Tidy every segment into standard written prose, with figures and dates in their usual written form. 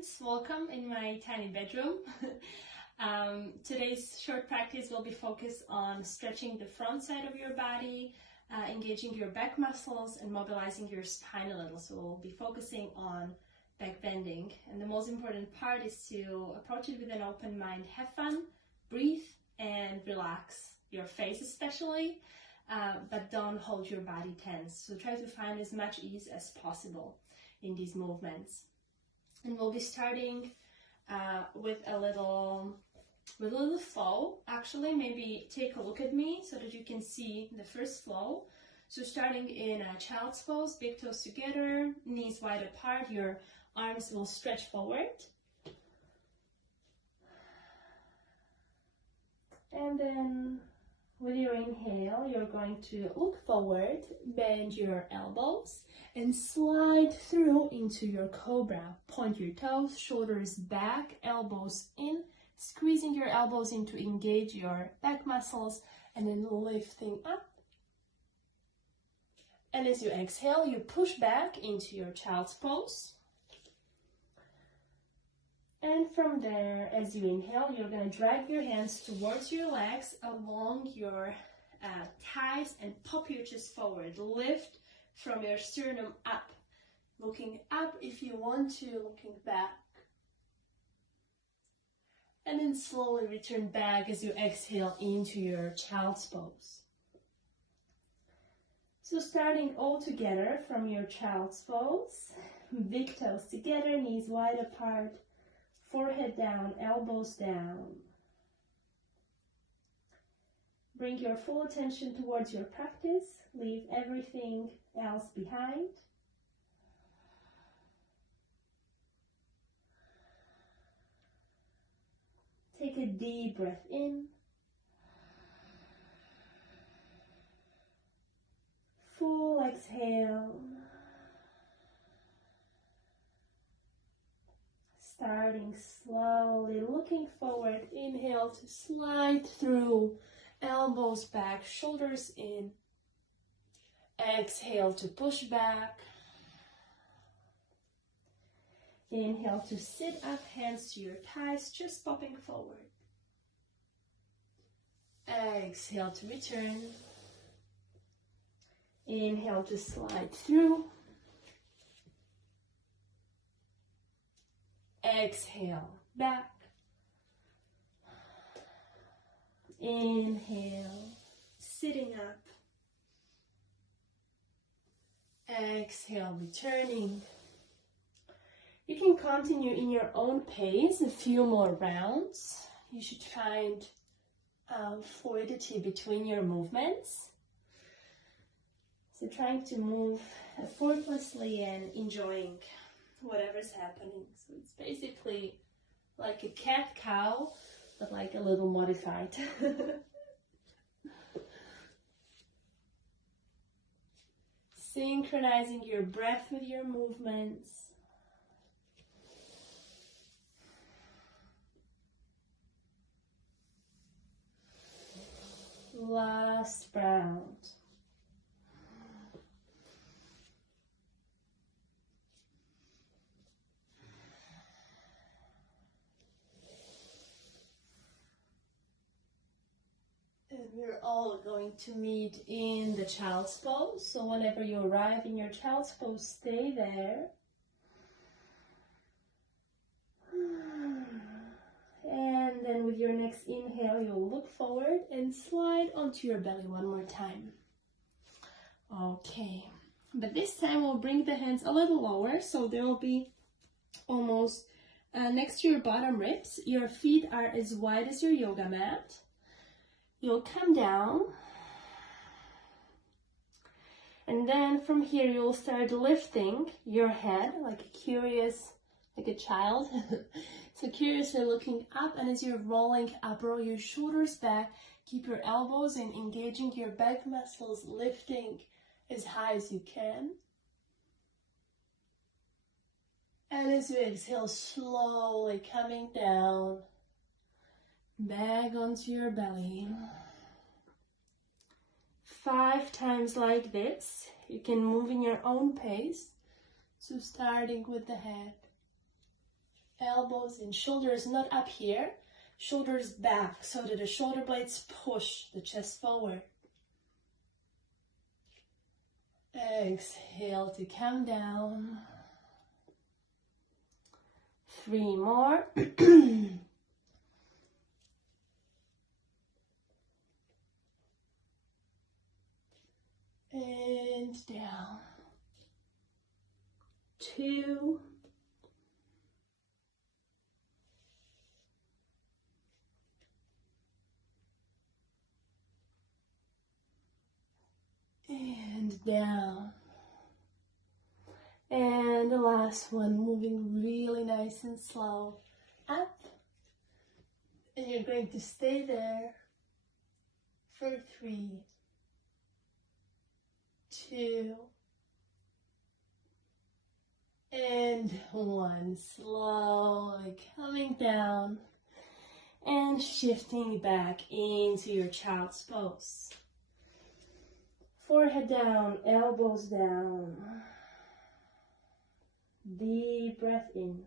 friends, welcome in my tiny bedroom. Today's short practice will be focused on stretching the front side of your body, engaging your back muscles and mobilizing your spine a little. So we'll be focusing on back bending, and the most important part is to approach it with an open mind. Have fun, breathe and relax your face especially, but don't hold your body tense. So try to find as much ease as possible in these movements. And we'll be starting with a little flow. Actually, maybe take a look at me so that you can see the first flow. So starting in a child's pose, big toes together, knees wide apart, your arms will stretch forward. And then with your inhale, you're going to look forward, bend your elbows, and slide through into your cobra. Point your toes, shoulders back, elbows in, squeezing your elbows in to engage your back muscles, and then lifting up. And as you exhale, you push back into your child's pose. And from there, as you inhale, you're going to drag your hands towards your legs, along your thighs, and pop your chest forward. Lift from your sternum up. Looking up if you want to, looking back. And then slowly return back as you exhale into your child's pose. So starting all together from your child's pose, big toes together, knees wide apart, forehead down, elbows down. Bring your full attention towards your practice. Leave everything else behind. Take a deep breath in. Full exhale. Starting slowly, looking forward, inhale to slide through, elbows back, shoulders in. Exhale to push back. Inhale to sit up, hands to your thighs, just popping forward. Exhale to return. Inhale to slide through. Exhale, back. Inhale, sitting up. Exhale, returning. You can continue in your own pace, a few more rounds. You should find fluidity between your movements. So trying to move effortlessly and enjoying whatever's happening. So it's basically like a cat-cow, but like a little modified. Synchronizing your breath with your movements. Last round. And we're all going to meet in the child's pose. So whenever you arrive in your child's pose, stay there. And then with your next inhale, you'll look forward and slide onto your belly one more time. Okay, but this time we'll bring the hands a little lower, so they will be almost next to your bottom ribs. Your feet are as wide as your yoga mat. You'll come down, and then from here you'll start lifting your head like a child. So curiously looking up, and as you're rolling up, roll your shoulders back, keep your elbows in, engaging your back muscles, lifting as high as you can. And as you exhale, slowly coming down, back onto your belly. 5 times like this. You can move in your own pace. So starting with the head. Elbows and shoulders not up here. Shoulders back so that the shoulder blades push the chest forward. Exhale to come down. 3 more. And down. 2. And down. And the last one, moving really nice and slow. Up. And you're going to stay there for 3, 2, and 1. Slowly coming down and shifting back into your child's pose. Forehead down, elbows down. Deep breath in.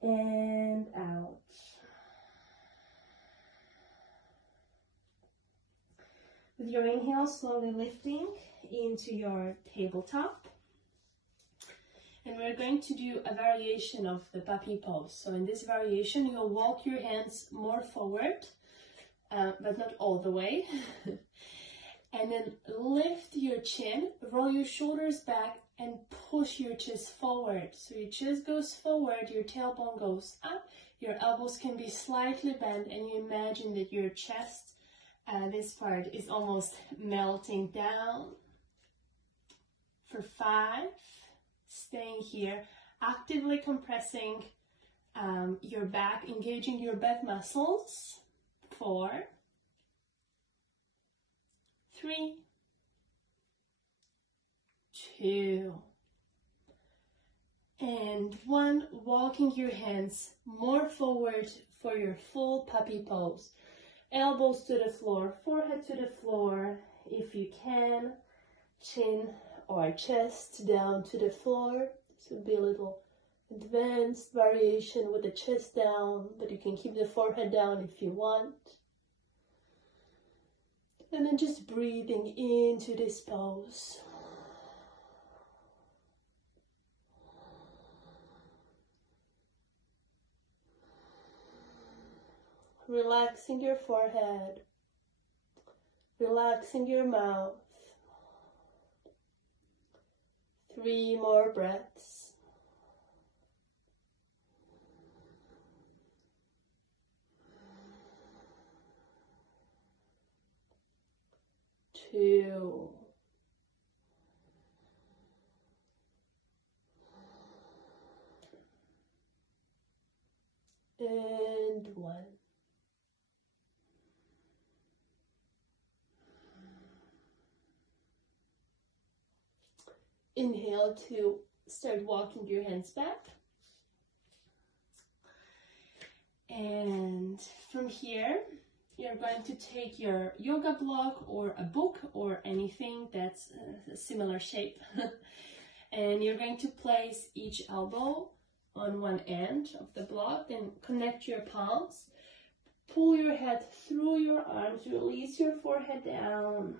And out. With your inhale, slowly lifting into your tabletop. And we're going to do a variation of the puppy pose. So in this variation, you'll walk your hands more forward, but not all the way. And then lift your chin, roll your shoulders back, and push your chest forward. So your chest goes forward, your tailbone goes up, your elbows can be slightly bent, and you imagine that your chest, this part, is almost melting down. For 5, staying here, actively compressing your back, engaging your back muscles. 4, 3, 2, and 1. Walking your hands more forward for your full puppy pose. Elbows to the floor, forehead to the floor if you can. Chin or chest down to the floor. This would be a little advanced variation with the chest down, but you can keep the forehead down if you want. And then just breathing into this pose. Relaxing your forehead, relaxing your mouth. 3 more breaths. 2, and 1. Inhale to start walking your hands back. And from here, you're going to take your yoga block or a book or anything that's a similar shape. And you're going to place each elbow on one end of the block, then connect your palms. Pull your head through your arms, release your forehead down.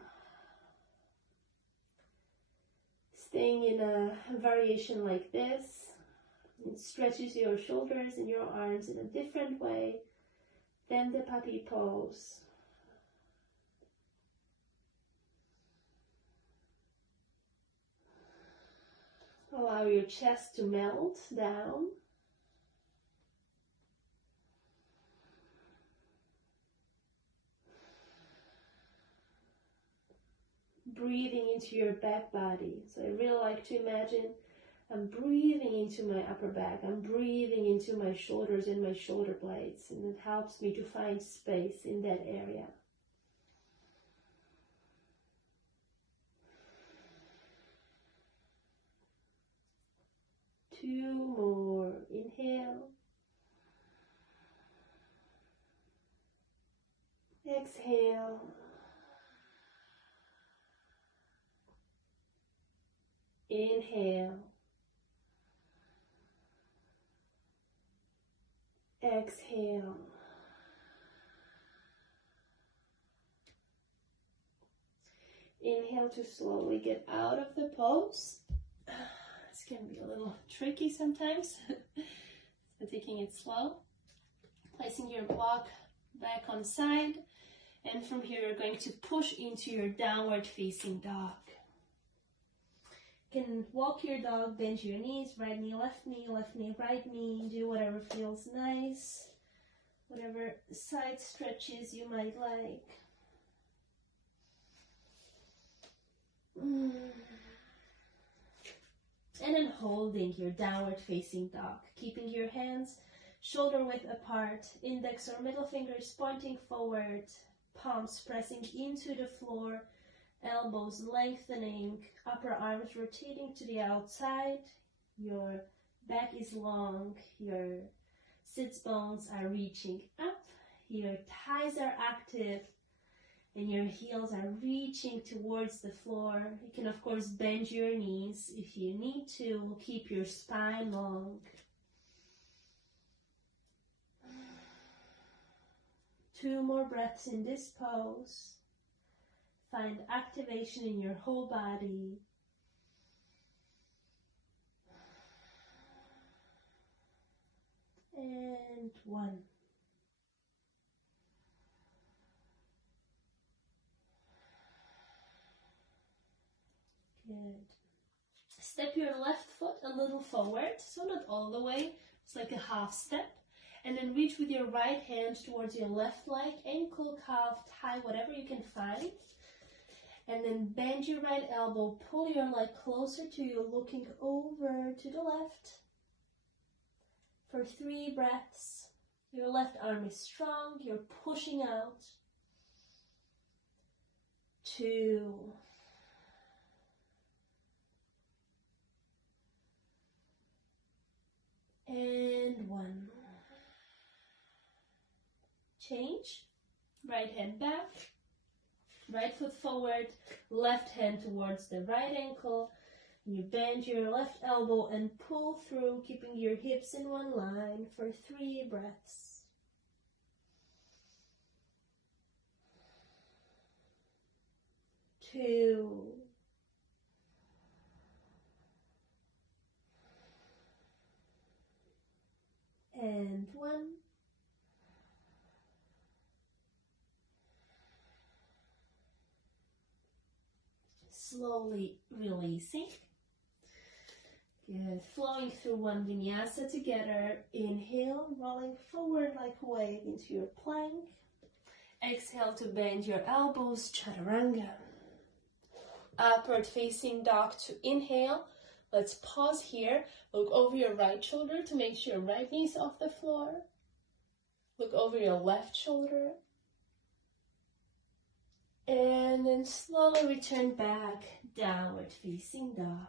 Staying in a variation like this, it stretches your shoulders and your arms in a different way than the puppy pose. Allow your chest to melt down. Breathing into your back body. So I really like to imagine I'm breathing into my upper back. I'm breathing into my shoulders and my shoulder blades. And it helps me to find space in that area. Two more. Inhale. Exhale. Inhale. Exhale. Inhale to slowly get out of the pose. This can be a little tricky sometimes. So taking it slow. Placing your block back on side. And from here, you're going to push into your downward facing dog. You can walk your dog, bend your knees, right knee, right knee. Do whatever feels nice. Whatever side stretches you might like. And then holding your downward facing dog, keeping your hands shoulder width apart, index or middle fingers pointing forward, palms pressing into the floor, elbows lengthening, upper arms rotating to the outside, your back is long, your sits bones are reaching up, your thighs are active, and your heels are reaching towards the floor. You can, of course, bend your knees if you need to. Keep your spine long. 2 more breaths in this pose. Find activation in your whole body. And 1. Good. Step your left foot a little forward, so not all the way, it's like a half step. And then reach with your right hand towards your left leg, ankle, calf, thigh, whatever you can find. And then bend your right elbow, pull your leg closer to you, looking over to the left. For 3 breaths, your left arm is strong, you're pushing out. 2. And 1. Change. Right hand back. Right foot forward. Left hand towards the right ankle. You bend your left elbow and pull through, keeping your hips in one line for 3 breaths. 2. And 1. Slowly releasing. Good. Flowing through one vinyasa together. Inhale, rolling forward like a wave into your plank. Exhale to bend your elbows, chaturanga. Upward facing dog to inhale. Let's pause here. Look over your right shoulder to make sure your right knee is off the floor. Look over your left shoulder. And then slowly return back, downward facing dog.